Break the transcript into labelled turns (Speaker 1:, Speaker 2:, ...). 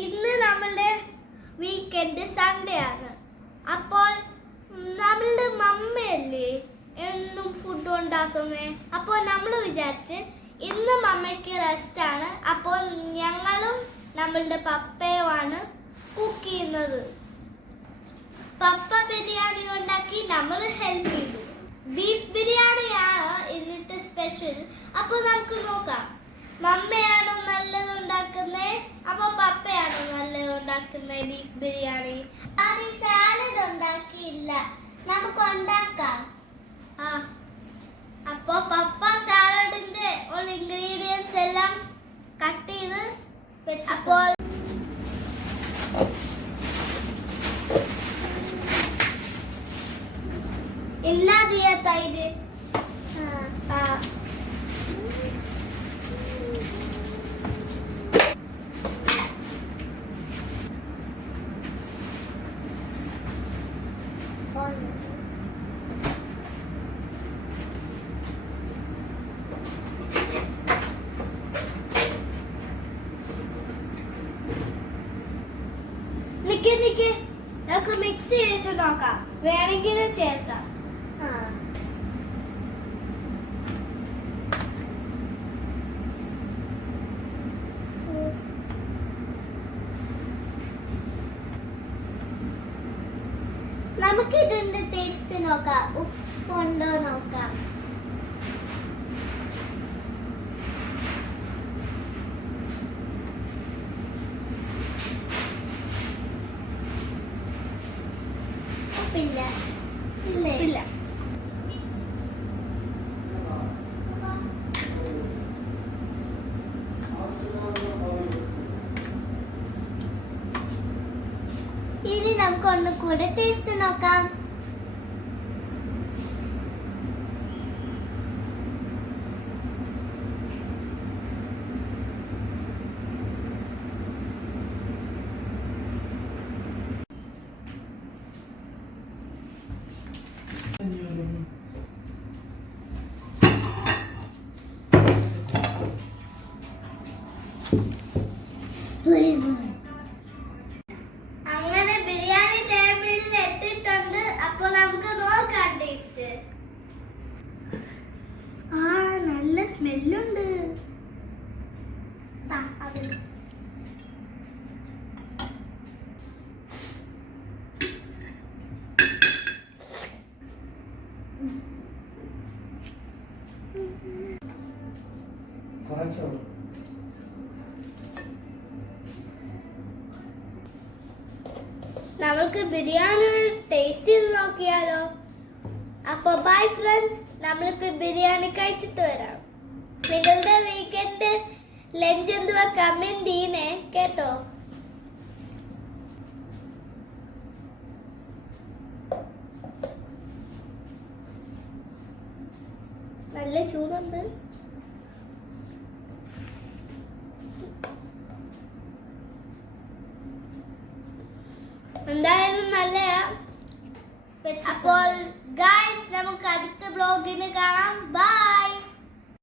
Speaker 1: ഇന്ന് നമ്മളുടെ weekend Sunday ആണ്. അപ്പോൾ നമ്മളുടെ മമ്മയല്ലേ എന്നും ഫുഡ് ഉണ്ടാക്കുന്നേ? അപ്പോൾ നമ്മൾ വിചാരിച്ച് ഇന്ന് മമ്മയ്ക്ക് റെസ്റ്റ് ആണ്. അപ്പോൾ ഞങ്ങളും നമ്മളുടെ പപ്പയുമാണ് കുക്ക് ചെയ്യുന്നത്. പപ്പ ബിരിയാണി ഉണ്ടാക്കി നമ്മൾ ഹെൽപ്പ് ചെയ്തു. ബീഫ് ബിരിയാണിയാണ് എന്നിട്ട് സ്പെഷ്യൽ അപ്പോൾ നമുക്ക് നോക്കാം. മമ്മയാണോ അപ്പൊ പപ്പയാണോ നല്ലത് ഉണ്ടാക്കുന്നത് ബീഫ് ബിരിയാണി. അത് സാലഡ് ഉണ്ടാക്കിയില്ല. നമുക്ക് ഉണ്ടാക്കാം. ആ. അപ്പൊ പപ്പ സാലഡിന്റെ ഉള്ള ഇൻഗ്രീഡിയൻസ് എല്ലാം കട്ട് ചെയ്ത് അപ്പോൾ ചെയ്യാ തൈര് ആ നിക്ക് നിക്ക് നമുക്ക് മിക്സ് ചെയ്തിട്ട് നോക്കാം വേണമെങ്കിൽ ചേർക്കാം. നമുക്ക് ഇതിന്റെ ടേസ്റ്റ് നോക്കാം. ഉപ്പുണ്ടോ നോക്കാം ഉപ്പില്ല ഇല്ല. ഇനി നമുക്ക് ഒന്ന് കൂടെ ടേസ്റ്റ് നോക്കാം. അങ്ങനെ ബിരിയാണി ടേബിളിൽ എത്തിയിട്ടുണ്ട്. അപ്പോൾ നമുക്ക് നോക്കാം ടേസ്റ്റ്. ആ നല്ല സ്മെല്ലുണ്ട്. ദാ, നമുക്ക് ബിരിയാണി ടേസ്റ്റ് നോക്കിയാലോ? അപ്പോൾ ബൈ ഫ്രണ്ട്സ് നമ്മളിപ്പോൾ ബിരിയാണി കഴിച്ചിട്ട് വരാം. നിങ്ങളുടെ വീക്കെൻഡ് ലഞ്ച് എന്തുവാ? കമന്റ് ചെയ്യണേ കേട്ടോ? നല്ല ചൂടുണ്ട്. നല്ലയാ അപ്പോൾ ഗായ്സ് നമുക്ക് അടുത്ത ബ്ലോഗിന് കാണാം. ബൈ